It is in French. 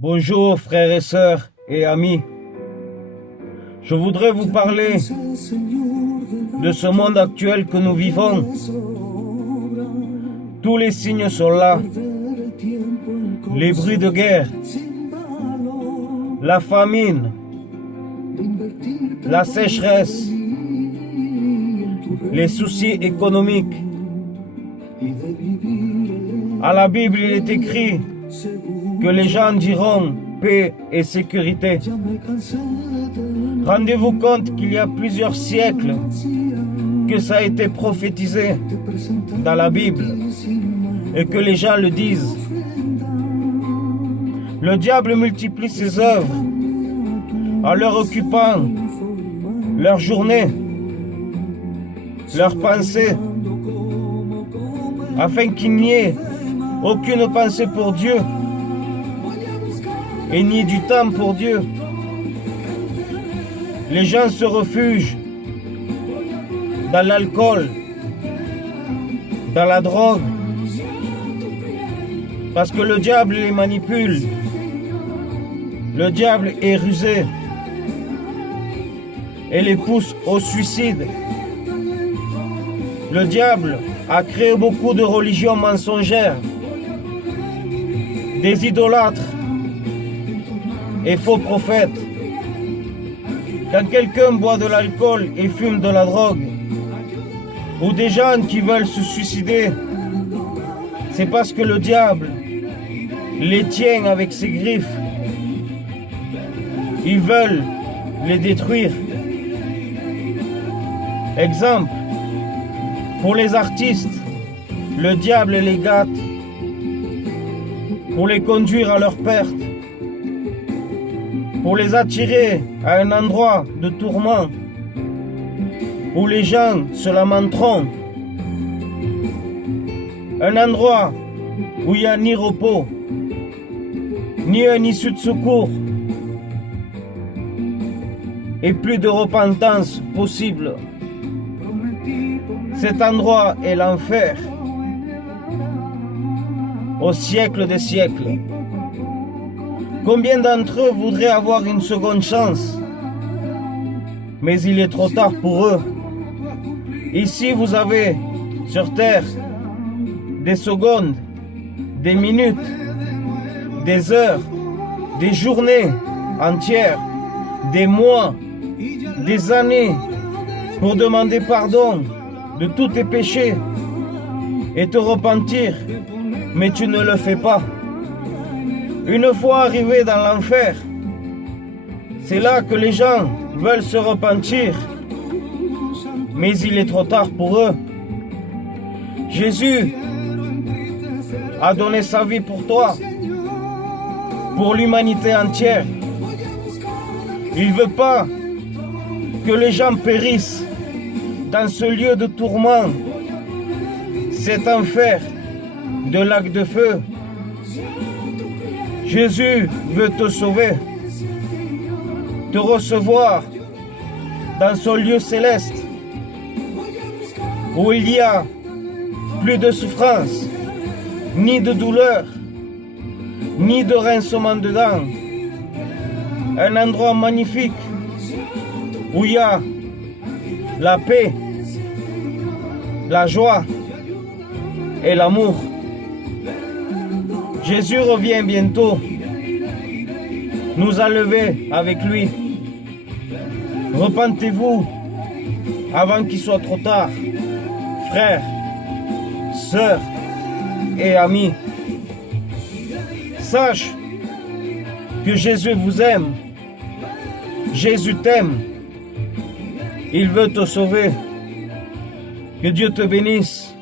Bonjour frères et sœurs et amis. Je voudrais vous parler de ce monde actuel que nous vivons. Tous les signes sont là. Les bruits de guerre, la famine, la sécheresse, les soucis économiques. À la Bible, il est écrit que les gens diront paix et sécurité. Rendez-vous compte qu'il y a plusieurs siècles que ça a été prophétisé dans la Bible et que les gens le disent. Le diable multiplie ses œuvres en leur occupant leur journée, leurs pensées, afin qu'il n'y ait aucune pensée pour Dieu et ni du temps pour Dieu. Les gens se refugent dans l'alcool, dans la drogue, parce que le diable les manipule. Le diable est rusé et les pousse au suicide. Le diable a créé beaucoup de religions mensongères, des idolâtres et faux prophètes. Quand quelqu'un boit de l'alcool et fume de la drogue, ou des gens qui veulent se suicider, c'est parce que le diable les tient avec ses griffes. Ils veulent les détruire. Exemple, pour les artistes, le diable les gâte pour les conduire à leur perte, pour les attirer à un endroit de tourment où les gens se lamenteront, un endroit où il n'y a ni repos, ni un issue de secours, et plus de repentance possible. Cet endroit est l'enfer, au siècle des siècles. Combien d'entre eux voudraient avoir une seconde chance? Mais il est trop tard pour eux. Ici, vous avez sur terre des secondes, des minutes, des heures, des journées entières, des mois, des années pour demander pardon de tous tes péchés et te repentir, mais tu ne le fais pas. Une fois arrivé dans l'enfer, c'est là que les gens veulent se repentir, mais il est trop tard pour eux. Jésus a donné sa vie pour toi, pour l'humanité entière. Il ne veut pas que les gens périssent dans ce lieu de tourment, cet enfer de lac de feu. Jésus veut te sauver, te recevoir dans son lieu céleste, où il y a plus de souffrance, ni de douleur, ni de rincement de dents. Un endroit magnifique où il y a la paix, la joie et l'amour. Jésus revient bientôt, nous enlever avec lui. Repentez-vous avant qu'il soit trop tard, frères, sœurs et amis. Sache que Jésus vous aime. Jésus t'aime. Il veut te sauver. Que Dieu te bénisse.